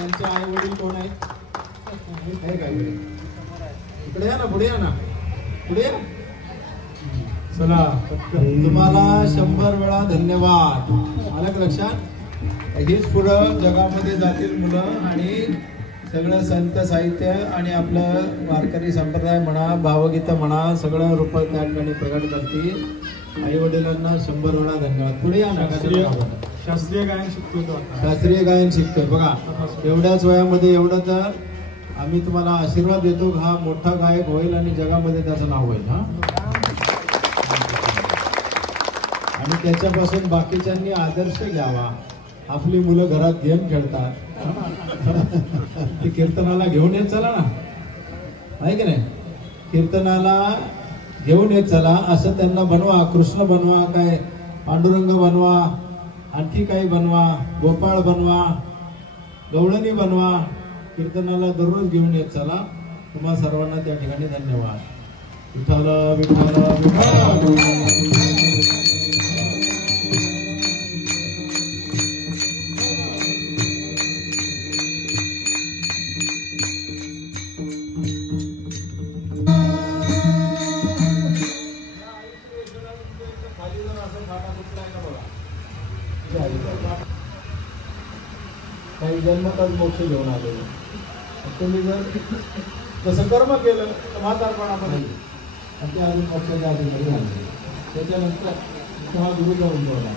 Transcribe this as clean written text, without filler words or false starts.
त्यांचे आई वडील कोण आहेत? इकडे या ना, पुढे या ना, पुढे या. चला, तुम्हाला 100 वेळा धन्यवाद. आलं का लक्षात? हेच पुढं जगामध्ये जातील मुलं आणि सगळं संत साहित्य आणि आपलं वारकरी संप्रदाय म्हणा, भावगीत म्हणा, सगळं रूप त्या ठिकाणी प्रकट करतील. आई वडिलांना 100 वेळा धन्यवाद. पुढे या ना. शास्त्रीय गायन शिकतो. शास्त्रीय गायन शिकतोय बघा. एवढ्याच वयामध्ये एवढं तर आम्ही तुम्हाला आशीर्वाद देतो. हा मोठा गायक होईल आणि जगामध्ये त्याचं नाव होईल. हा, आणि त्याच्यापासून बाकीच्यांनी आदर्श घ्यावा. आपली मुलं घरात गेम खेळतात, ते कीर्तनाला घेऊन येत चला ना, आहे की नाही? कीर्तनाला घेऊन येत चला असं त्यांना बनवा. कृष्ण बनवा, काय पांडुरंग बनवा, आणखी काही बनवा, गोपाळ बनवा, गवळणी बनवा. कीर्तनाला दररोज घेऊन येत चला. तुम्हा सर्वांना त्या ठिकाणी धन्यवाद. विठ्ठल विठ्ठल विठ्ठल. काही जन्मताच मोक्ष घेऊन आलेले. तुम्ही जर जसं कर्म केलं तर म्हातारपणामध्ये आणि ते अजून मोक्षाच्या अधिकारी झाले. त्याच्यानंतर हा गुरु जाऊन बोला.